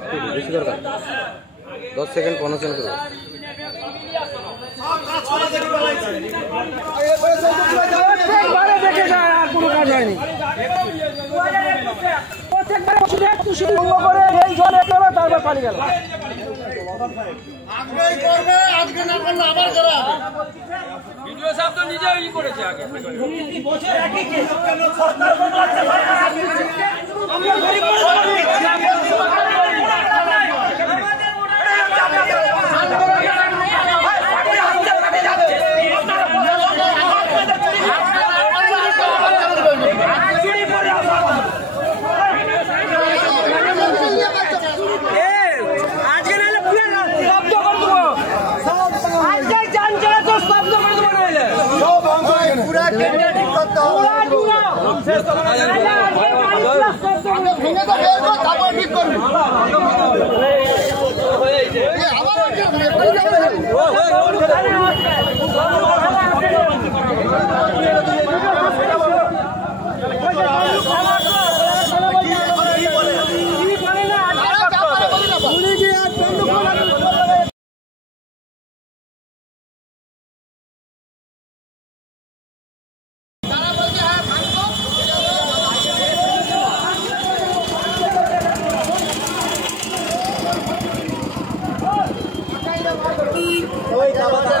একটু বেশি দরকার 10 সেকেন্ড কনসেন্ট করো দেখে যায় আর কোনো কাজ হয়নি প্রত্যেকবার একটু শুরু করে এই জলে চলো তারপর পানি গেল আজকেই করবে আজকে না করলে আবার করা ভিডিও সব তো নিজেই করেছে আগে বছর একই কেস সরকার বলছে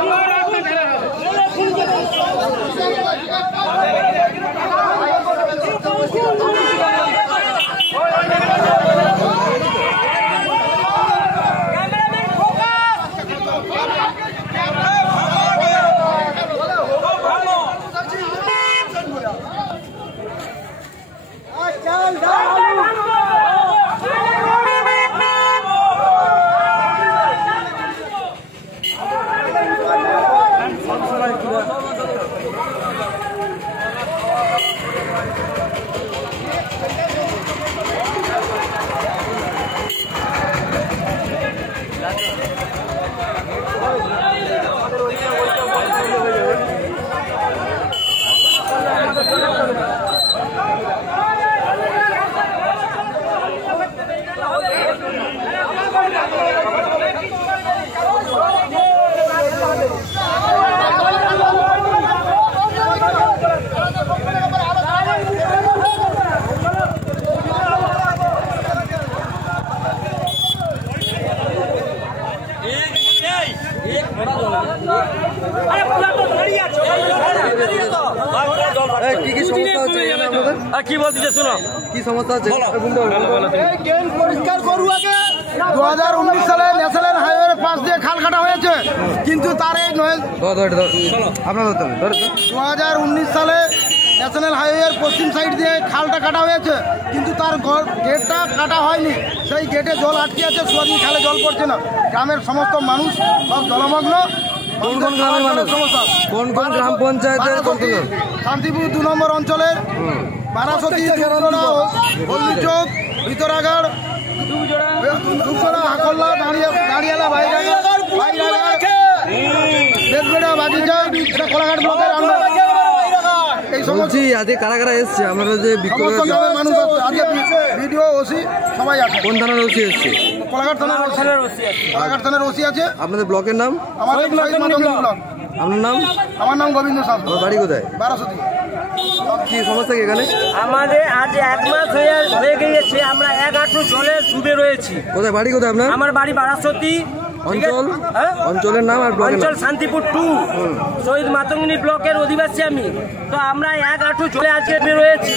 আমরা গরিব কি বলতে শোনো কি সমস্যা আছে পরিষ্কার করু আগে 2019 সালে ন্যাশনাল হাইওয়ের পাশ দিয়ে খাল কাটা হয়েছে কিন্তু তার এই 2019 সালে ন্যাশনাল হাইওয়ের পশ্চিম সাইড দিয়ে খালটা কাটা হয়েছে কিন্তু তার গেটটা কাটা হয়নি সেই গেটে জল আটকে আছে সোয়াদিন খালে জল পড়ছে না গ্রামের সমস্ত মানুষ সব জলমগ্ন কোন কোন গ্রামের মানুষ সমস্যা কোন কোন গ্রাম পঞ্চায়েতের শান্তিপুর 2 নম্বর অঞ্চলের বারাসতী হলদিচক ভিতরাগাড় দুপড়া হাকল্লা দাঁড়িয়ালা বেদবেড়া বাগিচা এটা কোলাঘাট ব্লকের আন্ডার এই সমস্ত আজকে কারা কারা এসছে আমরা যে মানুষ আজকে ভিডিও ওসি সবাই আছে। কোন থানার ওসি এসছে? কোলাঘাট থানার ওসি আছে। কোলাঘাট থানার ওসি আছে। আপনাদের ব্লকের নাম? আমাদের ব্লক। আপনার নাম? আমার নাম গোবিন্দ সাহা। আমার বাড়ি কোথায়? বারাসতি। কি সমস্যা কি এখানে? আমাদের আজ 1 মাস হয়ে গিয়েছে, আমরা 1 হাঁটু জলে ডুবে রয়েছি। কোথায় বাড়ি কোথায় আপনার? আমার বাড়ি বারাসতি। অঞ্চলের নাম আর ব্লকের নাম? অঞ্চল শান্তিপুর 2, শহীদ মাতঙ্গিনী ব্লকের অধিবাসী আমি। তো আমরা 1 হাঁটু জলে আজকে রয়েছি।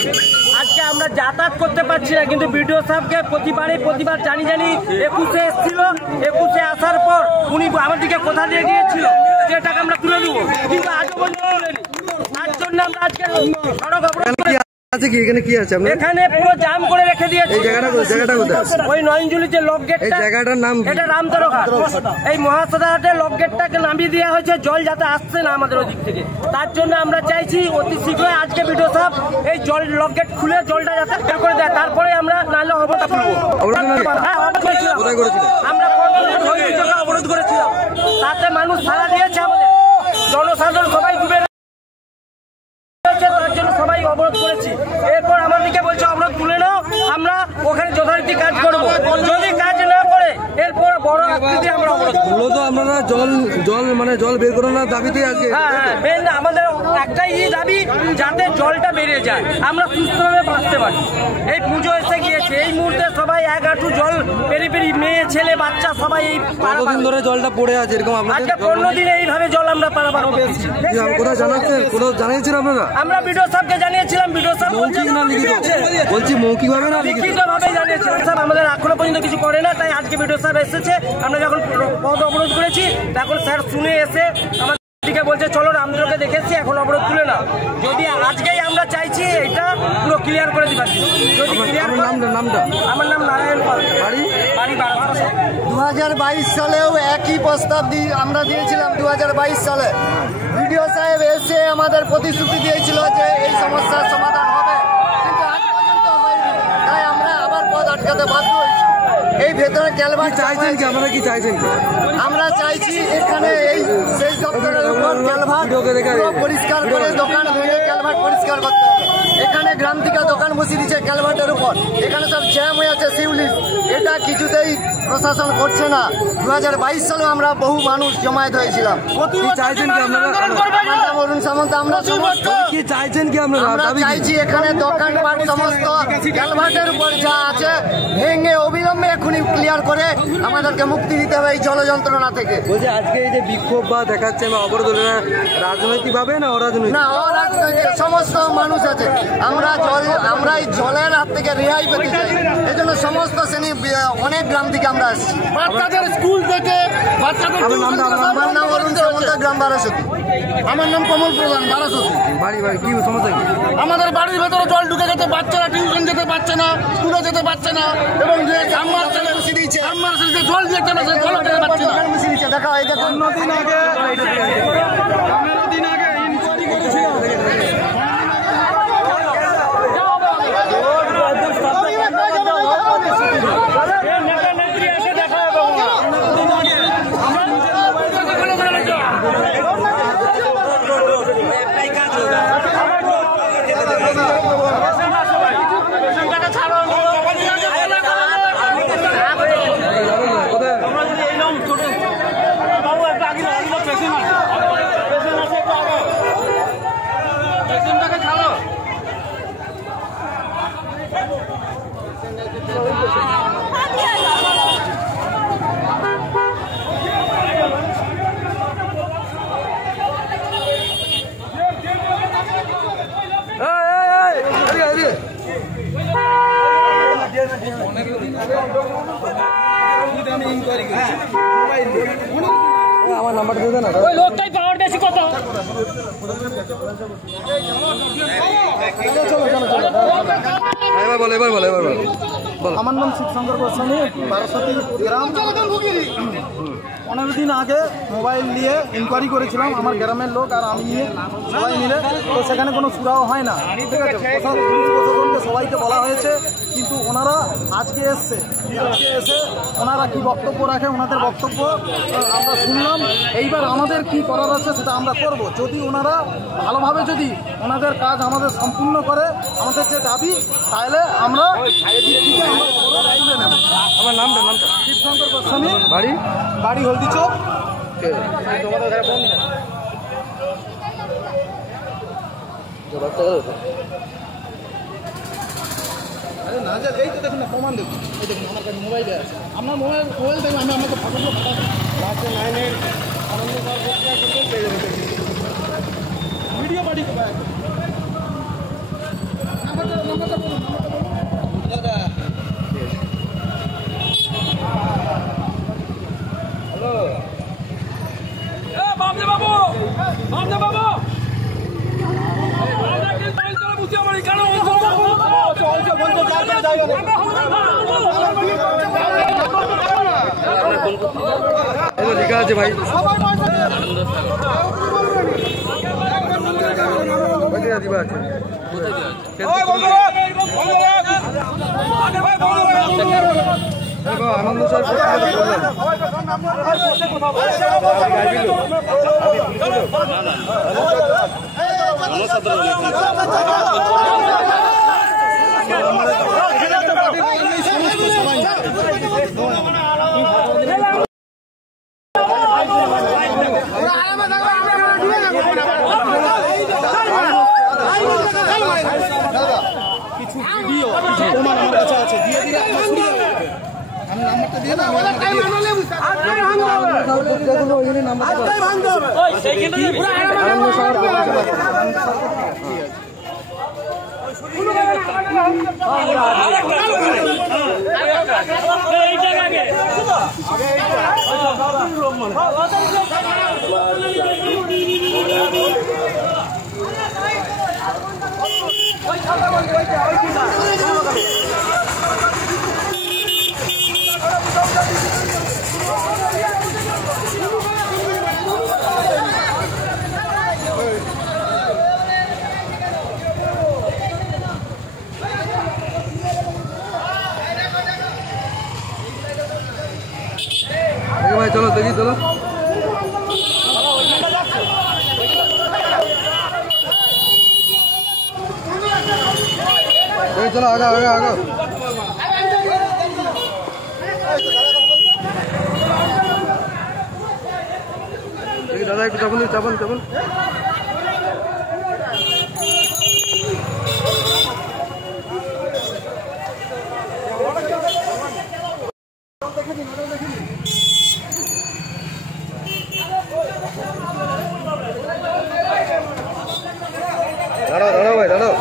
আজকে আমরা যাতায়াত করতে পারছি না, কিন্তু বিডিও সাহেবকে প্রতিবার জানি 21-এ এসেছিল। 21-এ আসার পর উনি আমার দিকে কথা দিয়ে গিয়েছিল যে টাকা আমরা তুলে দেবো, কিন্তু আজও পর্যন্ত তুলেনি। তার জন্য আমরা আজকে সড়ক অবরোধ আছে। কি এখানে কি আছে আপনার? এখানে পুরো জাম করে রেখে দিয়েছে। এই জায়গাটা কোথায়? ওই নয়নজুলি যে লক গেট, এই জায়গাটার নাম এটা রামতারঘাট। এই মহাসদাহাটে লক গেটটাকে নামিয়ে দেওয়া হয়েছে, জল যাতে আসছে না আমাদের ওদিক থেকে। তার জন্য আমরা চাইছি অতি শীঘ্রই আজকে বিডিও সাহেব এই জল লক গেট খুলে জলটা যাতে বের করে দেয়, তারপরে আমরা নাহলে অবরোধ করবো। আমরা অবরোধ করেছিলাম, তাতে মানুষ সাড়া দিয়েছে। আমাদের জনসাধারণ সবাই ডুবে, তার জন্য সবাই অবরোধ করেছি। এরপর আমাদেরকে বলছে অবরোধ তুলে নাও, আমরা ওখানে যথারীতি কাজ করবো। যদি কাজ না করে এরপর বড় আকৃতি আমরা অবরোধ করবো। মূলত আপনারা জল বের করানোর দাবিতেই আজকে? হ্যাঁ, মেন আমাদের একটাই দাবি, যাতে জলটা বেরিয়ে যায়, আমরা সুস্থভাবে বাঁচতে পারি। এই পুজো এসে গিয়েছে, এই মুহূর্তে সবাই 1 হাঁটু জল পেরি মেয়ে ছেলে বাচ্চা সবাই এই কতদিন ধরে জলটা পড়ে আছে এরকম? আজকে 15 দিন এইভাবে জল আমরা পারাপার করছি। কোথায় জানাচ্ছেন? কোথাও জানিয়েছেন আপনারা? আমরা বিডিও সাহেবকে জানিয়েছিলাম, বিডিও সাহেব মৌখিক না লিখিত? বলছি মৌখিক ভাবে না লিখিত? লিখিতভাবে জানিয়েছিলাম স্যার, আমাদের এখনো পর্যন্ত কিছু করে না। তাই আজকে বিডিও সাহেব এসেছে, আমরা যখন পথ অবরোধ করেছি তখন স্যার শুনে এসে আমাদেরকে বলছে চলো রামদেরকে দেখেছি, এখন অবরোধ তুলে না। যদি আজকেই আমরা চাইছি এটা পুরো ক্লিয়ার করে দিবার। যদি ক্লিয়ার নামটা? আমার নাম নারায়ণ পাল, বাড়ি বারাসতি। 2022 সালেও একই প্রস্তাব আমরা দিয়েছিলাম। 2022 সালে বিডিও সাহেব এসে আমাদের প্রতিশ্রুতি দিয়েছিল যে এই সমস্যার সমাধান হবে, কিন্তু আজ পর্যন্ত হয়নি। তাই আমরা আবার পথ আটকাতে বাধ্য হয়েছি। এই ভেতরে ক্যালভার্ট চাইছেন কি? আপনারা কি চাইছেন? আমরা চাইছি এখানে এই শেষ দপ্তরের উপর ক্যালভার্ট পরিষ্কার করে দোকান ভেঙে ক্যালভার্ট পরিষ্কার করতে হবে। এখানে গ্রাম থেকে দোকান বসিয়ে দিচ্ছে ক্যালভার্টের উপর, এখানে সব জ্যাম হয়ে আছে শিউলিশ। এটা কিছুতেই প্রশাসন করছে না। 2022 সালে আমরা বহু মানুষ জমায়েত হয়েছিলাম। চাইছেন কি আপনারা? অরুণ সামন্ত, আমরা কি চাইছেন কি আপনারা? আমরা চাইছি এখানে দোকানপাট সমস্ত ক্যালভার্টের উপর যা আছে ভেঙে অবিলম্বে এখনই ক্লিয়ার করে আমাদেরকে মুক্তি দিতে হবে এই জল যন্ত্রণা থেকে। বলছি আজকে এই যে বিক্ষোভ বা দেখাচ্ছে বা অবরোধ, রাজনৈতিক ভাবে না অরাজনৈতিক? না, অরাজনৈতিক। সমস্ত মানুষ আছে, আমরা এই জলের হাত থেকে রেহাই পেতে চাই। এই জন্য সমস্ত শ্রেণী অনেক গ্রাম থেকে আমরা আসছি, বাচ্চাদের স্কুল থেকে। আমার নাম অরুণ সামন্ত, গ্রাম বারাসতি। আমার নাম কমল প্রধান, বারাসতি। বাড়ি কি সমস্যা কি? আমাদের বাড়ির ভেতরে জল ঢুকে গেছে, বাচ্চারা টিউশন যেতে পারছে না, স্কুলে যেতে পারছে না, এবং যে আমার জল যেতে না, জল যেতে পারছে না। দেখা হয় দিন আগে ইনকোয়ারি করেছিল। আমার নাম্বারটা দিয়ে দেন না। ওই লোকটাই পাওয়ার বেশি কথা। এবার বলো। আমার নাম শিবশঙ্কর গোস্বামী, বারাসতি গ্রাম। 15 দিন আগে মোবাইল নিয়ে ইনকোয়ারি করেছিলাম আমার গ্রামের লোক আর আমি নিয়ে সবাই মিলে, তো সেখানে কোনো সুরাও হয় না। ঠিক আছে, প্রশাসনকে সবাইকে বলা হয়েছে, কিন্তু ওনারা আজকে এসে ওনারা কি বক্তব্য রাখে, ওনাদের বক্তব্য আমরা শুনলাম। এইবার আমাদের কি করার আছে সেটা আমরা করব। যদি ওনারা ভালোভাবে যদি ওনাদের কাজ আমাদের সম্পূর্ণ করে, আমাদের যে দাবি, তাহলে আমরা তুলে নেব। আমার নামটা শিবশঙ্কর গোস্বামী, বাড়ি হলদি চোখ। আরে না যা, এই তো দেখুন না, প্রমাণ দেখুন, এই দেখুন আমার কাছে মোবাইলে আছে। আপনার মোবাইল দেখুন, আমি আপনাকে ফটোগুলো পাঠাবো। ভিডিও পাঠিয়ে দেবো একদম। নাম্বারটা বলুন, দাদা। হ্যালো, বাবু বাবু লেখা আছে ভাই, দিবা আছে আনন্দ স্যার কিছু ভিডিও, কিছু প্রমাণ আমার কাছে আছে, দিয়ে দিলে আপনার সুবিধা হবে। আমি নাম্বারটা দিয়ে দেবো। ভাই চলো দেখি, চলো চলো আগা দেখি দাদা, একটু চাপান দাঁড়াও ভাই, দাঁড়াও।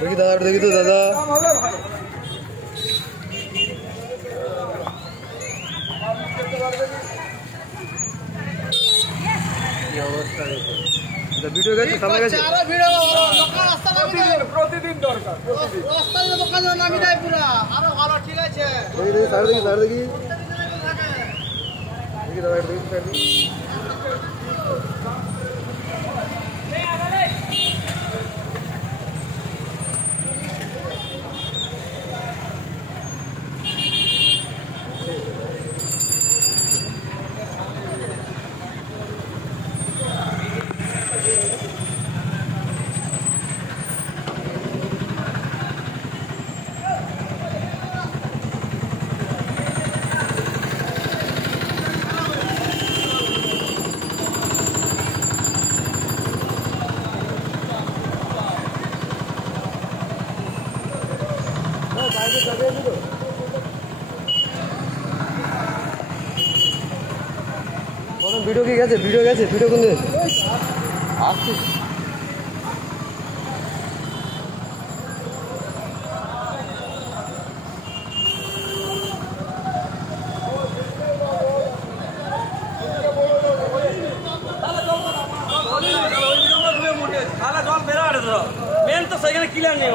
দেখি দাদা, দেখি তো দাদা। ভিডিও গেছে, সামনে গেছে, প্রতিদিন দরকার, রাস্তায় দোকান নামি দেয় পুরো, আরো ভালো। ঠিক আছে, দেখি দাদা, দেখি ভিডিও কি গেছে? ভিডিও গেছে? ভিডিও কোন দিকে আসছে? মেন তো সেখানে ক্লিয়ার নেই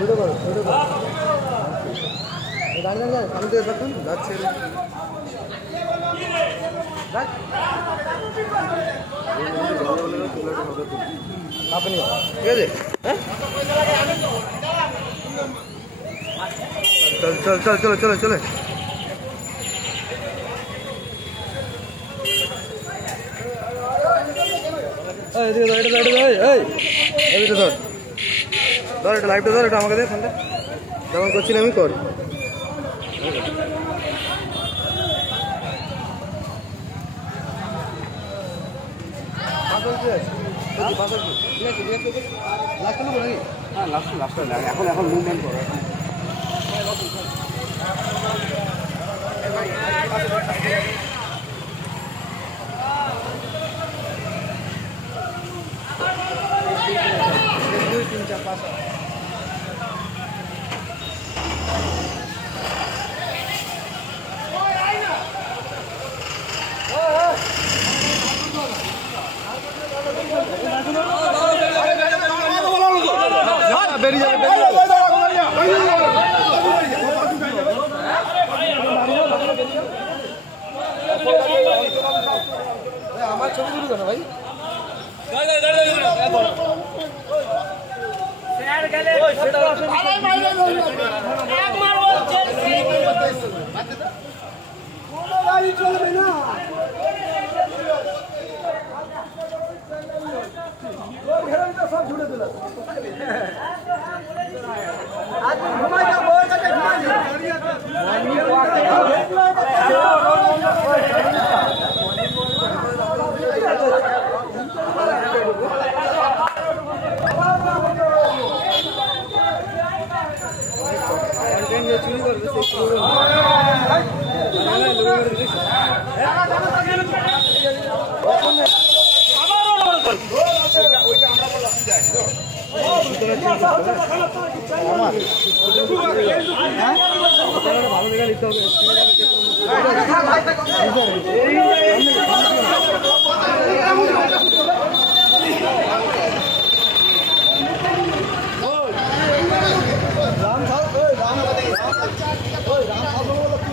ভিডিও করো আমি তো দেখুন যাচ্ছে আপনি ঠিক আছে চল চল চল চলো চলো ধর এটা লাইভটা ধর, এটা আমাকে দে ফোনটা, যেমন করছি আমি কর। এখন মুভমেন্ট করো। বেরিয়ে যাবে আমার ছবি তুলি কেন ভাই? চলবে না সব ছুটে দিল। ভালো দেখে লিখতে হবে।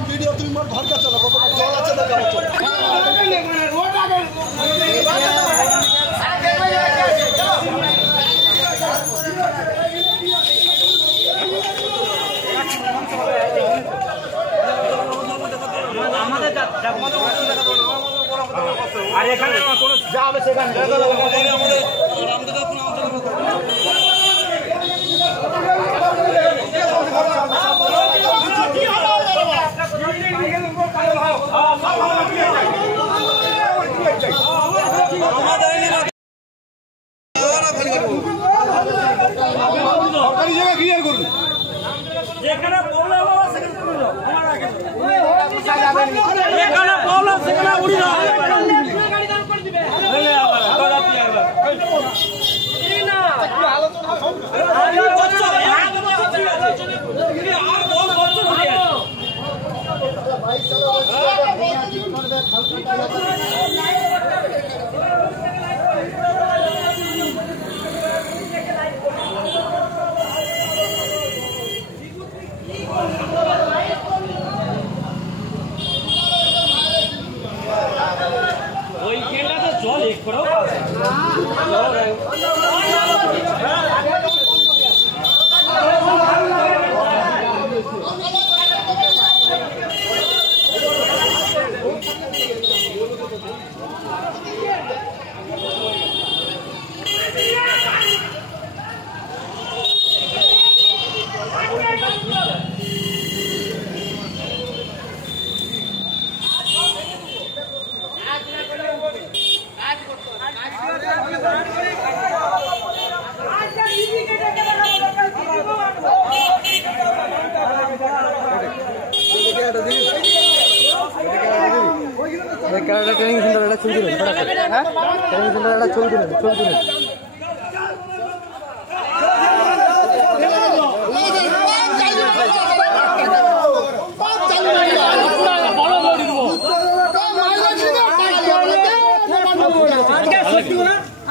ভিডিও তুমি মোর ঘর কাছে চলো, কত জল আছে দেখা আর এখানে কোনো যা হবে সেখানে যেখানে প্রবলেম হবে সেখানে উড়ি যাও। ওইখানটা তো জল এক করেও ট্রেনিং সেন্টার একটা ছবি তুলেন, হ্যাঁ ট্রেনিং সেন্টার একটা ছবি তুলেন, ছবি তুলেন।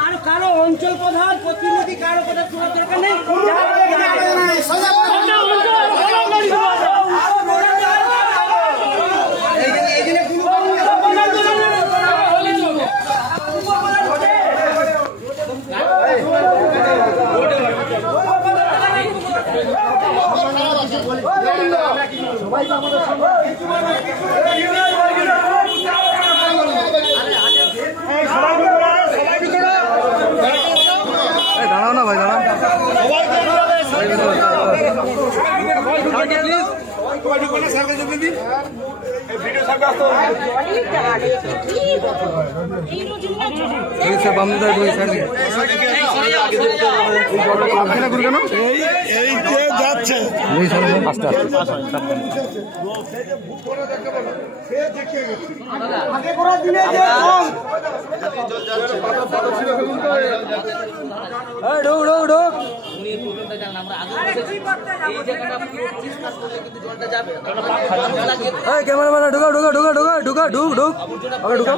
আর কারো অঞ্চল প্রধান প্রতিনিধি কারো কথা শোনার দরকার নেই। দাঁড়াও না ভাই, দাঁড়াও। ক্যামেরাম্যান ঢুকা ঢুকা ঢুকা ঢুকা ঢুকা ঢুক ঢুক আবার ঢুকা।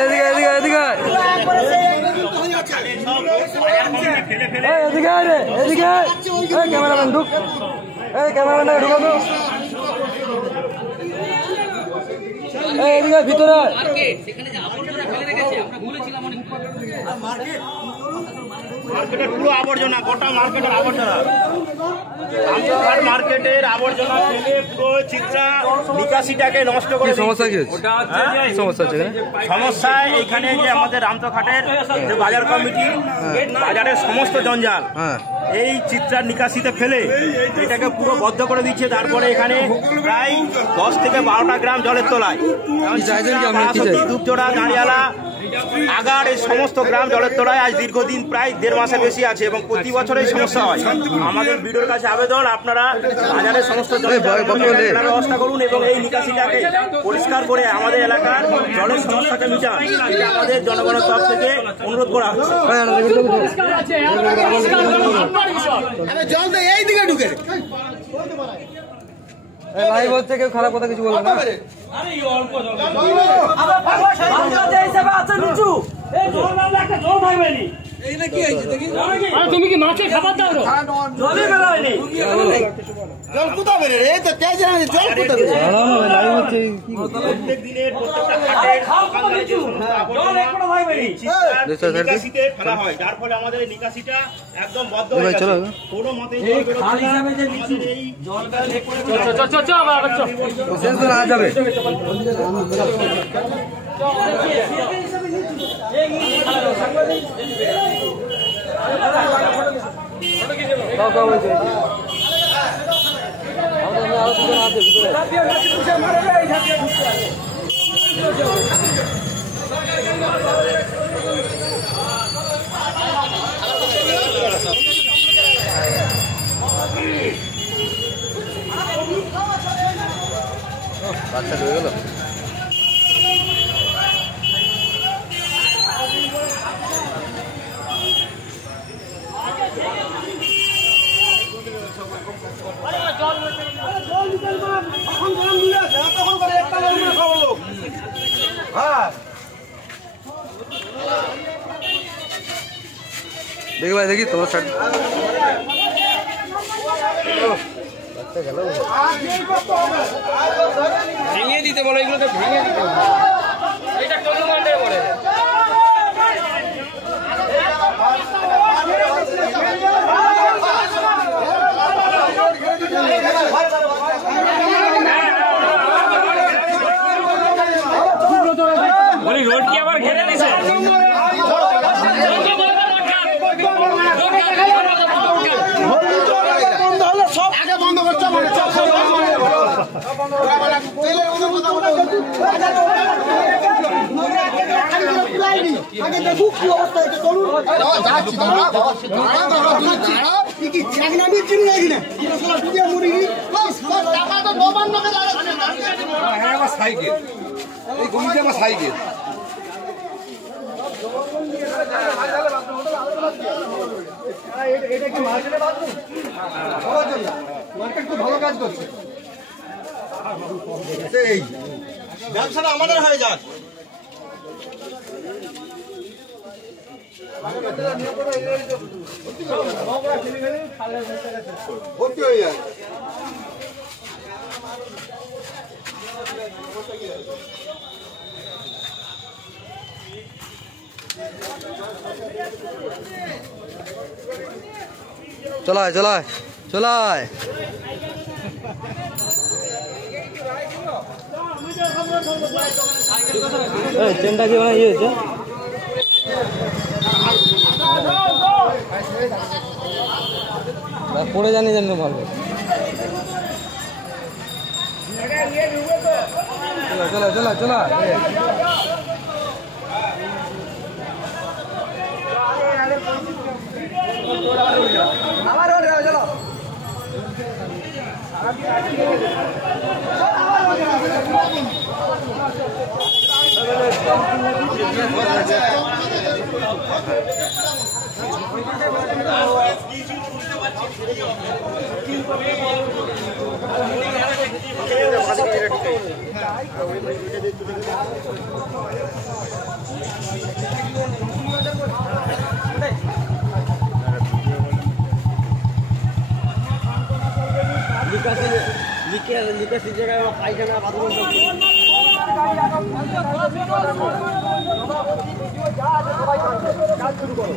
এদিকে এদিকে এদিকে এদিকে রে এদিকে ক্যামেরাম্যান ঢুক, ক্যামেরাম্যানটাকে ঢুকা তো এদিকে ভিতরে। মার্কেটের পুরো আবর্জনা, গোটা মার্কেটের আবর্জনা, মার্কেটের আবর্জনা ফেলে পুরো চিত্রা নিকাশিটাকে নষ্ট করে। সমস্যা কি সমস্যা আছে? সমস্যা এখানে যে আমাদের রামতঘাটের যে বাজার কমিটি, বাজারের সমস্ত জঞ্জাল এই চিত্রার নিকাশিতে ফেলে এটাকে পুরো বদ্ধ করে দিচ্ছে। তারপরে এখানে প্রায় 10 থেকে 12টা গ্রাম জলের তলায়, দুপজোড়া, দাঁড়িয়ালা, আগার, এই সমস্ত গ্রাম জলের তলায় আজ দীর্ঘদিন প্রায় 1.5 মাসের বেশি আছে এবং প্রতি বছর এই সমস্যা হয়। আমাদের বিডিওর কাছে আবেদন, আপনারা বাজারের সমস্ত ব্যবস্থা করুন এবং এই নিকাশিটাকে পরিষ্কার করে আমাদের এলাকার জলের সমস্যাকে মিটান। এটা আমাদের জনগণের তরফ থেকে অনুরোধ করা হচ্ছে। জল তো এই দিকে ঢুকে লাইভ হচ্ছে, কেউ খারাপ কথা কিছু বলবে না। তুমি কি মাছের খাবার দাও? জলই বেলা হয়নি, জল কোথা বেরে রে? তো তেজ জল কোথা বেরে? লাইভ হচ্ছে প্রত্যেক দিনের নিকাশিতে ফেলা হয়, যার ফলে আমাদের এই নিকাশিটা একদম বদ্ধ হয়ে গেছে। কোনো মতে যাবে বাচ্চা হয়ে গেল। দেখি ভাই, দেখি তোমার শার্ট ভেঙে দিতে বলো, এগুলো তো ভেঙে দিতে বলো। এটা কোন মাঠে বলে রোড কি আবার ঘেরে দিছে? টাকা তো হ্যাঁ আমার সাইকেল এই গলিতে আমার সাইকেল ভালো কাজ করছে ব্যবসাটা আমাদের হয়ে যাক ভর্তি হয়ে যায় চলায় চলায় চলায় ট্রেনটা কি মানে ইয়ে হয়েছে পড়ে জানি জানি ভালো চলা চলা চলা আবার চলো লিকের জায়গায় পায়খানা বাথরুম শুরু করো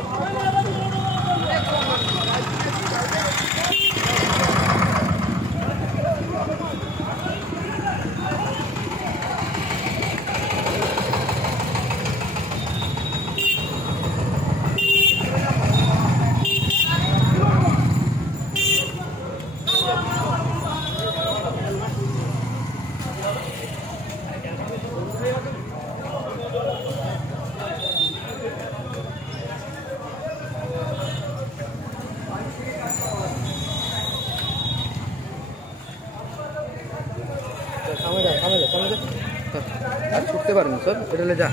ছুটতে পারেন স্যার এটা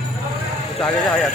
যা আগে যা আর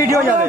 ভিডিও যাবে